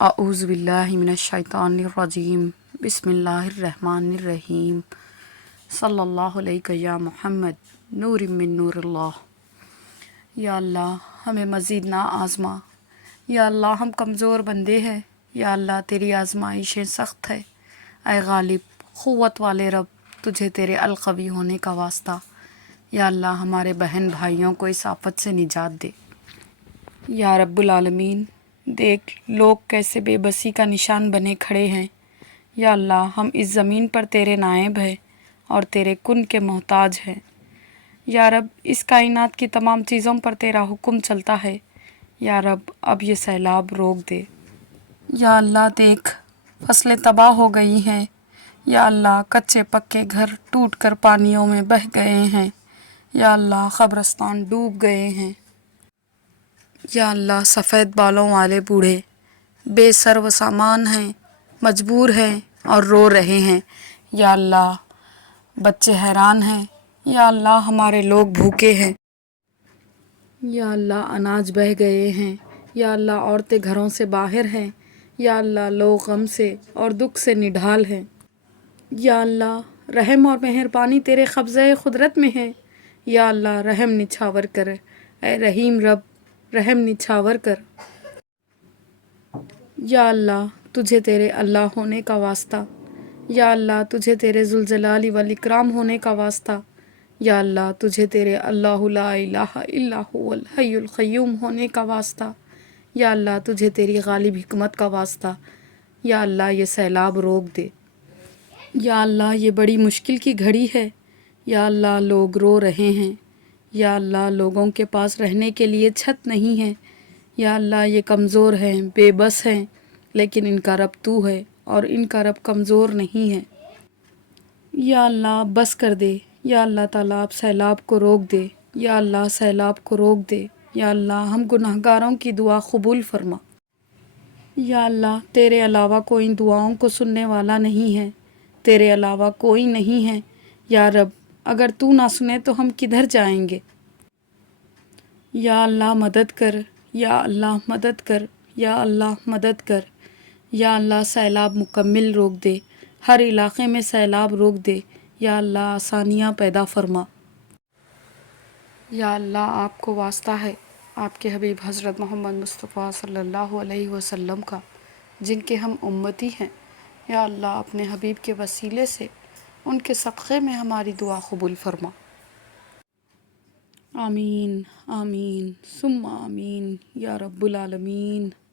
اعوذ باللہ من الشیطان الرجیم بسم اللہ الرحمن الرحیم صلی اللہ علیہ یا محمد نور من نور اللہ۔ یا اللہ ہمیں مزید نہ آزما، یا اللہ ہم کمزور بندے ہیں، یا اللہ تیری آزمائشیں سخت ہے۔ اے غالب قوت والے رب، تجھے تیرے القوی ہونے کا واسطہ، یا اللہ ہمارے بہن بھائیوں کو اس آفت سے نجات دے۔ یا رب العالمین، دیکھ لوگ کیسے بے بسی کا نشان بنے کھڑے ہیں۔ یا اللہ ہم اس زمین پر تیرے نائب ہیں اور تیرے کن کے محتاج ہیں۔ یا رب اس کائنات کی تمام چیزوں پر تیرا حکم چلتا ہے۔ یا رب اب یہ سیلاب روک دے۔ یا اللہ دیکھ فصلیں تباہ ہو گئی ہیں۔ یا اللہ کچے پکے گھر ٹوٹ کر پانیوں میں بہہ گئے ہیں۔ یا اللہ قبرستان ڈوب گئے ہیں۔ یا اللہ سفید بالوں والے بوڑھے بے سر و سامان ہیں، مجبور ہیں اور رو رہے ہیں۔ یا اللہ بچے حیران ہیں۔ یا اللہ ہمارے لوگ بھوکے ہیں۔ یا اللہ اناج بہہ گئے ہیں۔ یا اللہ عورتیں گھروں سے باہر ہیں۔ یا اللہ لوگ غم سے اور دکھ سے نڈھال ہیں۔ یا اللہ رحم اور مہربانی تیرے قبضۂ قدرت میں ہے۔ یا اللہ رحم نچھاور کر، اے رحیم رب رحم نچھاور کر۔ یا اللہ تجھے تیرے اللہ ہونے کا واسطہ، یا اللہ تجھے تیرے ذوالجلال والاکرام ہونے کا واسطہ، یا اللہ تجھے تیرے اللہ لا الہ الا هو الحی القیوم ہونے کا واسطہ، یا اللہ تجھے تیری غالب حکمت کا واسطہ، یا اللہ یہ سیلاب روک دے۔ یا اللہ یہ بڑی مشکل کی گھڑی ہے۔ یا اللہ لوگ رو رہے ہیں۔ یا اللہ لوگوں کے پاس رہنے کے لیے چھت نہیں ہے۔ یا اللہ یہ کمزور ہیں، بے بس ہیں، لیکن ان کا رب تو ہے اور ان کا رب کمزور نہیں ہے۔ یا اللہ بس کر دے۔ یا اللہ تعالیٰ آپ سیلاب کو روک دے۔ یا اللہ سیلاب کو روک دے۔ یا اللہ ہم گناہگاروں کی دعا قبول فرما۔ یا اللہ تیرے علاوہ کوئی دعاؤں کو سننے والا نہیں ہے، تیرے علاوہ کوئی نہیں ہے۔ یا رب اگر تو نہ سنے تو ہم کدھر جائیں گے؟ یا اللہ مدد کر۔ یا اللہ مدد کر۔ یا اللہ مدد کر۔ یا اللہ سیلاب مکمل روک دے، ہر علاقے میں سیلاب روک دے۔ یا اللہ آسانیاں پیدا فرما۔ یا اللہ آپ کو واسطہ ہے آپ کے حبیب حضرت محمد مصطفیٰ صلی اللہ علیہ وسلم کا، جن کے ہم امتی ہیں۔ یا اللہ اپنے حبیب کے وسیلے سے ان کے صدقے میں ہماری دعا قبول فرما۔ آمین آمین ثم آمین یا رب العالمین۔